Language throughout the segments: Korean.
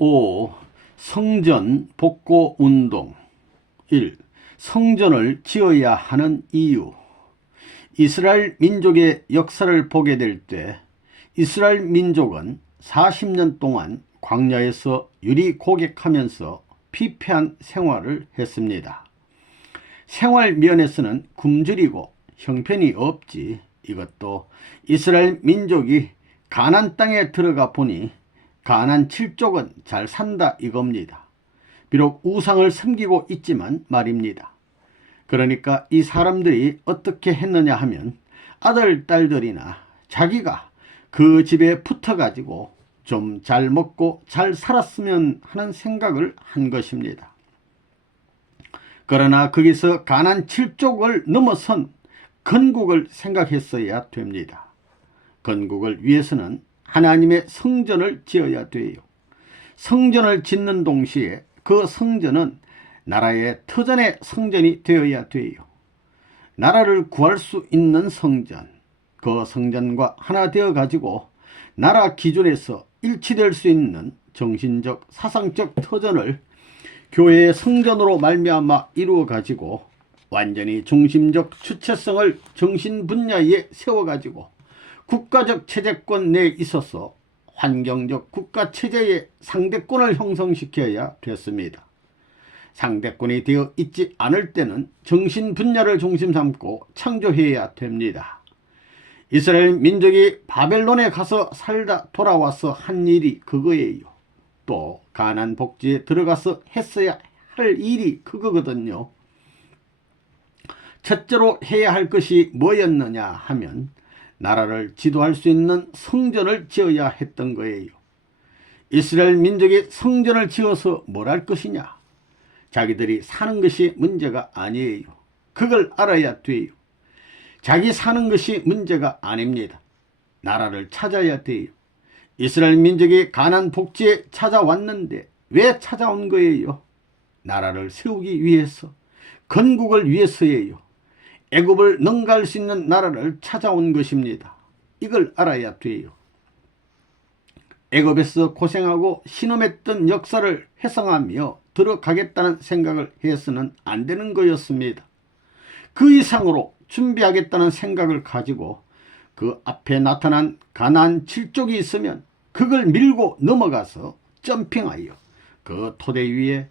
5. 성전 복고 운동. 1. 성전을 지어야 하는 이유. 이스라엘 민족의 역사를 보게 될 때 이스라엘 민족은 40년 동안 광야에서 유리고객하면서 피폐한 생활을 했습니다. 생활 면에서는 굶주리고 형편이 없지. 이것도 이스라엘 민족이 가나안 땅에 들어가 보니 가나안 7족은 잘 산다 이겁니다. 비록 우상을 섬기고 있지만 말입니다. 그러니까 이 사람들이 어떻게 했느냐 하면 아들, 딸들이나 자기가 그 집에 붙어가지고 좀 잘 먹고 잘 살았으면 하는 생각을 한 것입니다. 그러나 거기서 가나안 7족을 넘어선 건국을 생각했어야 됩니다. 건국을 위해서는 하나님의 성전을 지어야 돼요. 성전을 짓는 동시에 그 성전은 나라의 터전의 성전이 되어야 돼요. 나라를 구할 수 있는 성전, 그 성전과 하나 되어 가지고 나라 기준에서 일치될 수 있는 정신적, 사상적 터전을 교회의 성전으로 말미암아 이루어 가지고 완전히 중심적 주체성을 정신 분야에 세워 가지고 국가적 체제권 내에 있어서 환경적 국가체제의 상대권을 형성시켜야 됐습니다. 상대권이 되어 있지 않을 때는 정신 분야를 중심 삼고 창조해야 됩니다. 이스라엘 민족이 바벨론에 가서 살다 돌아와서 한 일이 그거예요. 또 가나안 복지에 들어가서 했어야 할 일이 그거거든요. 첫째로 해야 할 것이 뭐였느냐 하면 나라를 지도할 수 있는 성전을 지어야 했던 거예요. 이스라엘 민족이 성전을 지어서 뭘 할 것이냐? 자기들이 사는 것이 문제가 아니에요. 그걸 알아야 돼요. 자기 사는 것이 문제가 아닙니다. 나라를 찾아야 돼요. 이스라엘 민족이 가나안 복지에 찾아왔는데 왜 찾아온 거예요? 나라를 세우기 위해서, 건국을 위해서예요. 애굽을 능가할 수 있는 나라를 찾아온 것입니다. 이걸 알아야 돼요. 애굽에서 고생하고 신음했던 역사를 회상하며 들어가겠다는 생각을 해서는 안 되는 거였습니다. 그 이상으로 준비하겠다는 생각을 가지고 그 앞에 나타난 가나안 7족이 있으면 그걸 밀고 넘어가서 점핑하여 그 토대 위에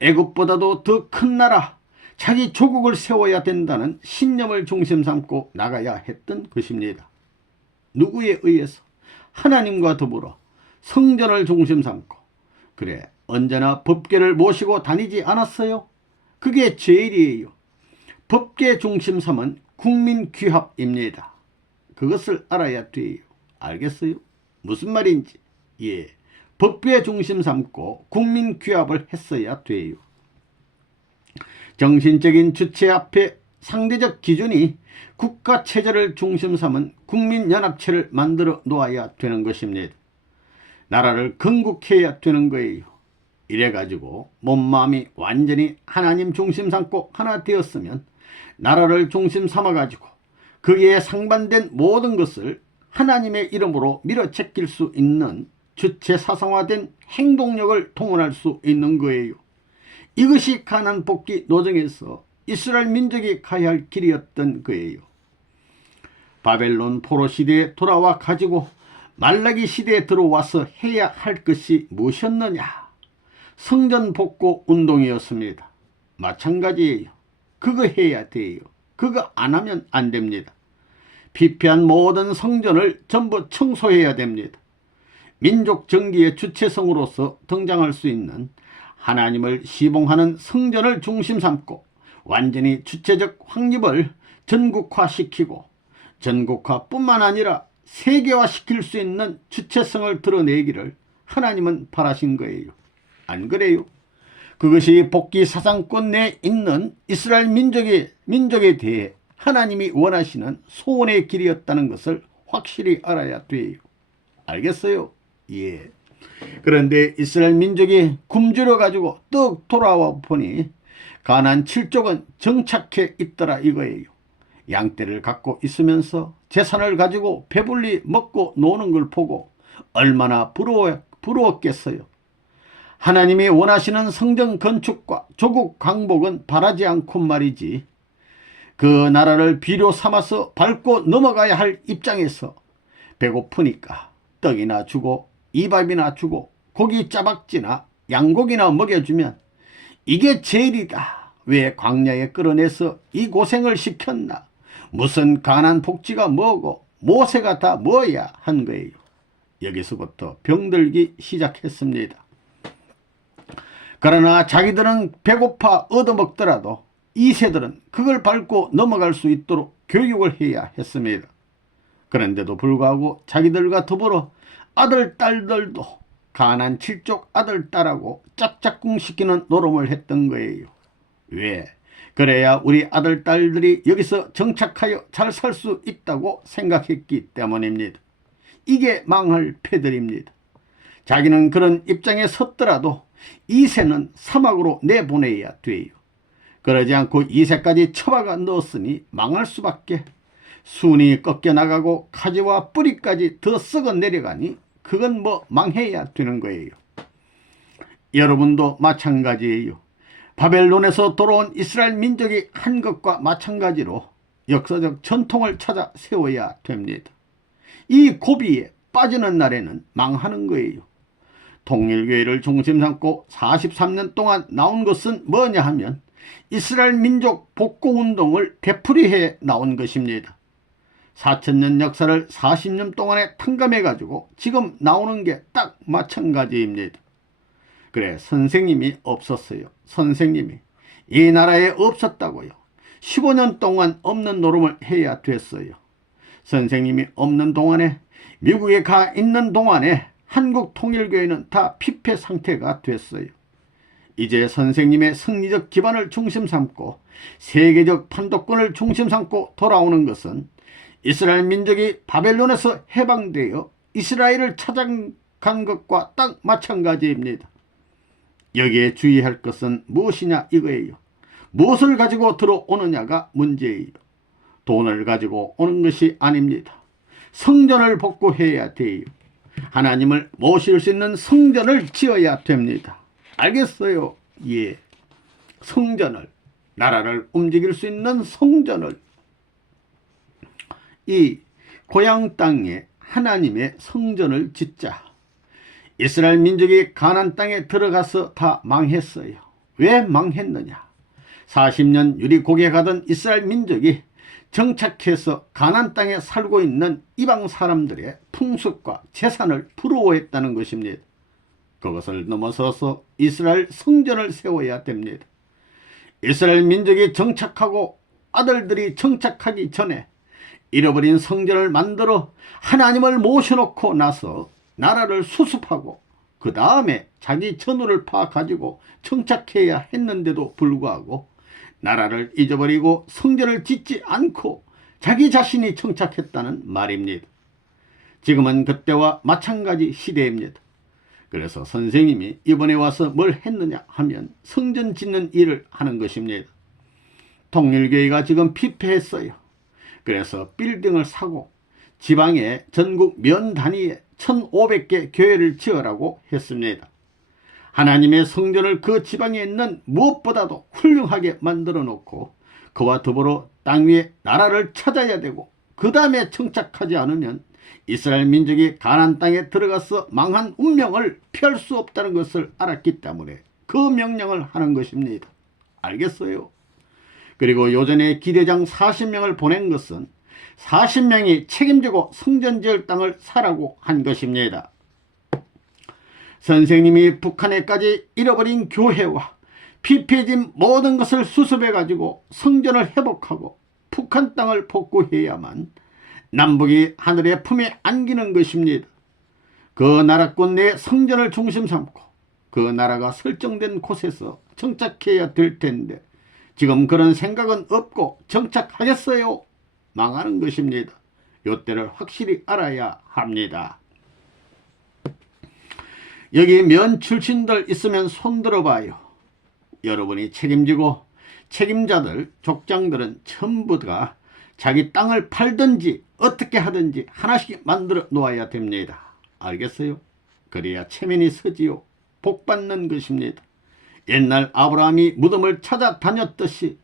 애굽보다도 더 큰 나라, 자기 조국을 세워야 된다는 신념을 중심 삼고 나가야 했던 것입니다. 누구에 의해서? 하나님과 더불어 성전을 중심 삼고. 그래, 언제나 법궤를 모시고 다니지 않았어요? 그게 제일이에요. 법궤 중심 삼은 국민귀합입니다. 그것을 알아야 돼요. 알겠어요? 무슨 말인지. 예, 법궤 중심 삼고 국민귀합을 했어야 돼요. 정신적인 주체 앞에 상대적 기준이 국가체제를 중심 삼은 국민연합체를 만들어 놓아야 되는 것입니다. 나라를 건국해야 되는 거예요. 이래가지고 몸마음이 완전히 하나님 중심 삼고 하나 되었으면 나라를 중심 삼아가지고 거기에 상반된 모든 것을 하나님의 이름으로 밀어제낄 수 있는 주체 사상화된 행동력을 동원할 수 있는 거예요. 이것이 가나안 복귀 노정에서 이스라엘 민족이 가야 할 길이었던 거예요. 바벨론 포로 시대에 돌아와 가지고 말라기 시대에 들어와서 해야 할 것이 무엇이었느냐? 성전 복고 운동이었습니다. 마찬가지예요. 그거 해야 돼요. 그거 안 하면 안 됩니다. 피폐한 모든 성전을 전부 청소해야 됩니다. 민족 정기의 주체성으로서 등장할 수 있는 하나님을 시봉하는 성전을 중심 삼고 완전히 주체적 확립을 전국화시키고 전국화뿐만 아니라 세계화시킬 수 있는 주체성을 드러내기를 하나님은 바라신 거예요. 안 그래요? 그것이 복귀 사상권 내에 있는 이스라엘 민족에 대해 하나님이 원하시는 소원의 길이었다는 것을 확실히 알아야 돼요. 알겠어요? 예. 그런데 이스라엘 민족이 굶주려 가지고 떡 돌아와 보니 가나안 7족은 정착해 있더라 이거예요. 양떼를 갖고 있으면서 재산을 가지고 배불리 먹고 노는 걸 보고 얼마나 부러웠겠어요. 하나님이 원하시는 성전 건축과 조국 강복은 바라지 않고 말이지, 그 나라를 비료 삼아서 밟고 넘어가야 할 입장에서 배고프니까 떡이나 주고 이밥이나 주고 고기 짜박지나 양고기나 먹여주면 이게 제일이다. 왜 광야에 끌어내서 이 고생을 시켰나? 무슨 가난 복지가 뭐고 모세가 다 뭐야 한 거예요. 여기서부터 병들기 시작했습니다. 그러나 자기들은 배고파 얻어먹더라도 이세들은 그걸 밟고 넘어갈 수 있도록 교육을 해야 했습니다. 그런데도 불구하고 자기들과 더불어 아들, 딸들도 가난 칠족 아들, 딸하고 짝짝꿍 시키는 노름을 했던 거예요. 왜? 그래야 우리 아들, 딸들이 여기서 정착하여 잘 살 수 있다고 생각했기 때문입니다. 이게 망할 패들입니다. 자기는 그런 입장에 섰더라도 이세는 사막으로 내보내야 돼요. 그러지 않고 이세까지 처박아 넣었으니 망할 수밖에. 순이 꺾여 나가고 가지와 뿌리까지 더 썩어 내려가니 그건 뭐 망해야 되는 거예요. 여러분도 마찬가지예요. 바벨론에서 돌아온 이스라엘 민족이 한 것과 마찬가지로 역사적 전통을 찾아 세워야 됩니다. 이 고비에 빠지는 날에는 망하는 거예요. 통일교회를 중심 삼고 43년 동안 나온 것은 뭐냐 하면 이스라엘 민족 복고운동을 되풀이해 나온 것입니다. 4,000년 역사를 40년 동안에 탕감해가지고 지금 나오는 게 딱 마찬가지입니다. 그래, 선생님이 없었어요. 선생님이 이 나라에 없었다고요. 15년 동안 없는 노름을 해야 됐어요. 선생님이 없는 동안에, 미국에 가 있는 동안에 한국 통일교회는 다 피폐 상태가 됐어요. 이제 선생님의 승리적 기반을 중심 삼고 세계적 판도권을 중심 삼고 돌아오는 것은 이스라엘 민족이 바벨론에서 해방되어 이스라엘을 찾아간 것과 딱 마찬가지입니다. 여기에 주의할 것은 무엇이냐 이거예요. 무엇을 가지고 들어오느냐가 문제예요. 돈을 가지고 오는 것이 아닙니다. 성전을 복구해야 돼요. 하나님을 모실 수 있는 성전을 지어야 됩니다. 알겠어요? 예. 성전을, 나라를 움직일 수 있는 성전을, 이 고향 땅에 하나님의 성전을 짓자. 이스라엘 민족이 가나안 땅에 들어가서 다 망했어요. 왜 망했느냐? 40년 유리고개 가던 이스라엘 민족이 정착해서 가나안 땅에 살고 있는 이방 사람들의 풍습과 재산을 부러워했다는 것입니다. 그것을 넘어서서 이스라엘 성전을 세워야 됩니다. 이스라엘 민족이 정착하고 아들들이 정착하기 전에 잃어버린 성전을 만들어 하나님을 모셔놓고 나서 나라를 수습하고 그 다음에 자기 전후를 파가지고 정착해야 했는데도 불구하고 나라를 잊어버리고 성전을 짓지 않고 자기 자신이 정착했다는 말입니다. 지금은 그때와 마찬가지 시대입니다. 그래서 선생님이 이번에 와서 뭘 했느냐 하면 성전 짓는 일을 하는 것입니다. 통일교회가 지금 피폐했어요. 그래서 빌딩을 사고 지방에 전국 면 단위에 1,500개 교회를 지으라고 했습니다. 하나님의 성전을 그 지방에 있는 무엇보다도 훌륭하게 만들어 놓고 그와 더불어 땅 위에 나라를 찾아야 되고 그 다음에 정착하지 않으면 이스라엘 민족이 가나안 땅에 들어가서 망한 운명을 피할 수 없다는 것을 알았기 때문에 그 명령을 하는 것입니다. 알겠어요? 그리고 요전에 기대장 40명을 보낸 것은 40명이 책임지고 성전 지을 땅을 사라고 한 것입니다. 선생님이 북한에까지 잃어버린 교회와 피폐해진 모든 것을 수습해가지고 성전을 회복하고 북한 땅을 복구해야만 남북이 하늘의 품에 안기는 것입니다. 그 나라권 내 성전을 중심 삼고 그 나라가 설정된 곳에서 정착해야 될 텐데 지금 그런 생각은 없고 정착하겠어요? 망하는 것입니다. 이때를 확실히 알아야 합니다. 여기 면 출신들 있으면 손 들어봐요. 여러분이 책임지고 책임자들, 족장들은 전부 다 자기 땅을 팔든지 어떻게 하든지 하나씩 만들어 놓아야 됩니다. 알겠어요? 그래야 체면이 서지요. 복받는 것입니다. 옛날 아브라함이 무덤을 찾아다녔듯이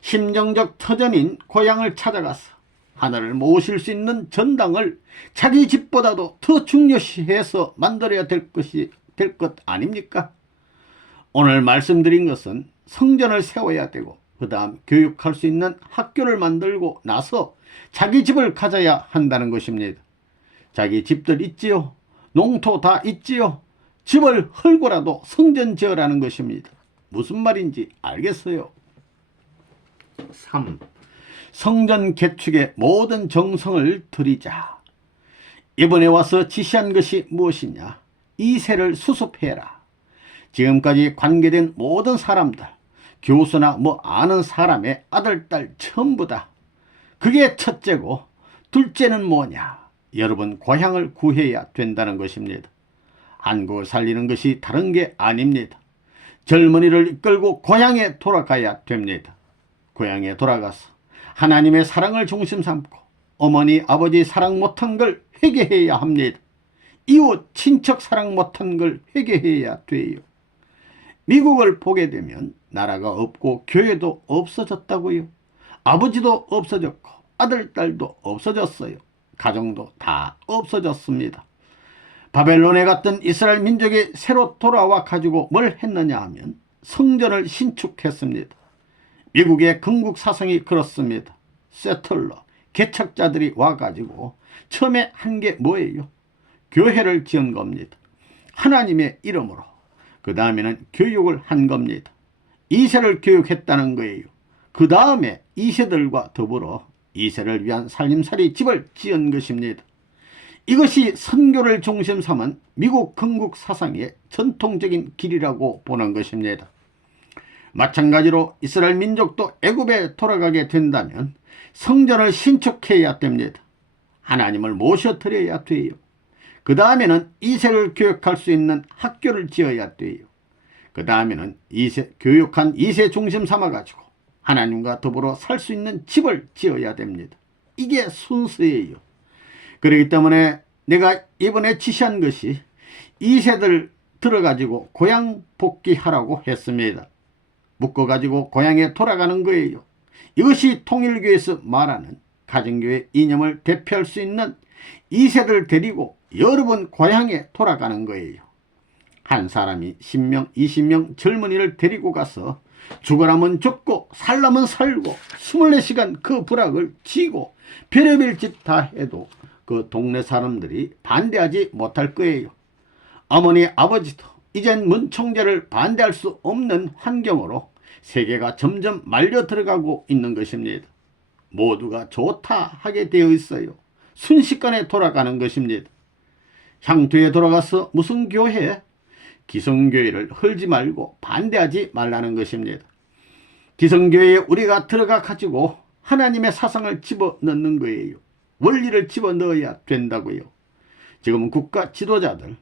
심정적 터전인 고향을 찾아가서 하늘을 모실 수 있는 전당을 자기 집보다도 더 중요시해서 만들어야 될 것 아닙니까? 오늘 말씀드린 것은 성전을 세워야 되고 그 다음 교육할 수 있는 학교를 만들고 나서 자기 집을 가져야 한다는 것입니다. 자기 집들 있지요. 농토 다 있지요. 집을 헐고라도 성전 지으라는 것입니다. 무슨 말인지 알겠어요? 3. 성전 개축에 모든 정성을 들이자. 이번에 와서 지시한 것이 무엇이냐? 이세를 수습해라. 지금까지 관계된 모든 사람들, 교수나 아는 사람의 아들, 딸 전부 다. 그게 첫째고, 둘째는 뭐냐? 여러분 고향을 구해야 된다는 것입니다. 한국을 살리는 것이 다른 게 아닙니다. 젊은이를 이끌고 고향에 돌아가야 됩니다. 고향에 돌아가서 하나님의 사랑을 중심 삼고 어머니 아버지 사랑 못한 걸 회개해야 합니다. 이웃 친척 사랑 못한 걸 회개해야 돼요. 미국을 보게 되면 나라가 없고 교회도 없어졌다고요. 아버지도 없어졌고 아들 딸도 없어졌어요. 가정도 다 없어졌습니다. 바벨론에 갔던 이스라엘 민족이 새로 돌아와 가지고 뭘 했느냐 하면 성전을 신축했습니다. 미국의 건국 사상이 그렇습니다. 세틀러, 개척자들이 와가지고 처음에 한 게 뭐예요? 교회를 지은 겁니다. 하나님의 이름으로. 그 다음에는 교육을 한 겁니다. 2세를 교육했다는 거예요. 그 다음에 2세들과 더불어 2세를 위한 살림살이 집을 지은 것입니다. 이것이 선교를 중심 삼은 미국 건국 사상의 전통적인 길이라고 보는 것입니다. 마찬가지로 이스라엘 민족도 애굽에 돌아가게 된다면 성전을 신축해야 됩니다. 하나님을 모셔드려야 돼요. 그 다음에는 2세를 교육할 수 있는 학교를 지어야 돼요. 그 다음에는 교육한 2세 중심 삼아가지고 하나님과 더불어 살 수 있는 집을 지어야 됩니다. 이게 순서예요. 그렇기 때문에 내가 이번에 지시한 것이 2세들 들어가지고 고향 복귀하라고 했습니다. 묶어가지고 고향에 돌아가는 거예요. 이것이 통일교에서 말하는 가정교회 이념을 대표할 수 있는 2세들 데리고 여러분 고향에 돌아가는 거예요. 한 사람이 10명, 20명 젊은이를 데리고 가서 죽으라면 죽고 살라면 살고 24시간 그 부락을 지고 별의별 짓 다 해도 그 동네 사람들이 반대하지 못할 거예요. 어머니 아버지도 이젠 문총재를 반대할 수 없는 환경으로 세계가 점점 말려 들어가고 있는 것입니다. 모두가 좋다 하게 되어 있어요. 순식간에 돌아가는 것입니다. 향토에 돌아가서 무슨 교회? 기성교회를 헐지 말고 반대하지 말라는 것입니다. 기성교회에 우리가 들어가 가지고 하나님의 사상을 집어넣는 거예요. 원리를 집어넣어야 된다고요. 지금 국가 지도자들,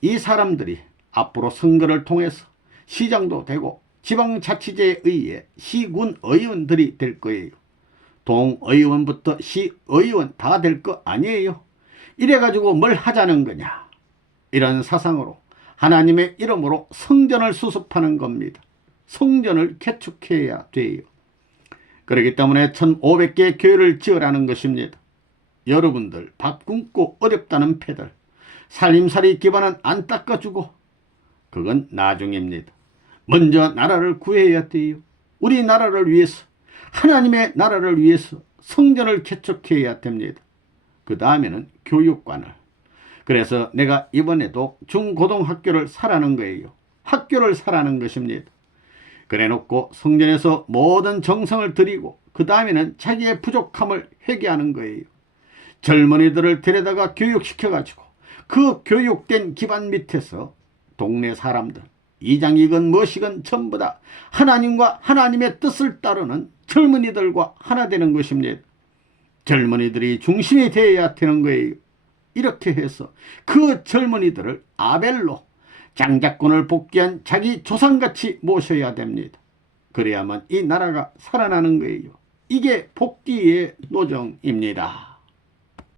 이 사람들이 앞으로 선거를 통해서 시장도 되고 지방자치제에 의해 시군 의원들이 될 거예요. 동의원부터 시의원 다 될 거 아니에요. 이래가지고 뭘 하자는 거냐. 이런 사상으로 하나님의 이름으로 성전을 수습하는 겁니다. 성전을 개축해야 돼요. 그렇기 때문에 1500개의 교회를 지으라는 것입니다. 여러분들 밥 굶고 어렵다는 패들 살림살이 기반은 안 닦아주고 그건 나중입니다. 먼저 나라를 구해야 돼요. 우리 나라를 위해서 하나님의 나라를 위해서 성전을 개축해야 됩니다. 그 다음에는 교육관을. 그래서 내가 이번에도 중고등학교를 사라는 거예요. 학교를 사라는 것입니다. 그래 놓고 성전에서 모든 정성을 들이고 그 다음에는 자기의 부족함을 회개하는 거예요. 젊은이들을 데려다가 교육시켜가지고 그 교육된 기반 밑에서 동네 사람들 이장이건 무엇이건 전부 다 하나님과 하나님의 뜻을 따르는 젊은이들과 하나 되는 것입니다. 젊은이들이 중심이 되어야 되는 거예요. 이렇게 해서 그 젊은이들을 아벨로 장자권을 복귀한 자기 조상같이 모셔야 됩니다. 그래야만 이 나라가 살아나는 거예요. 이게 복귀의 노정입니다.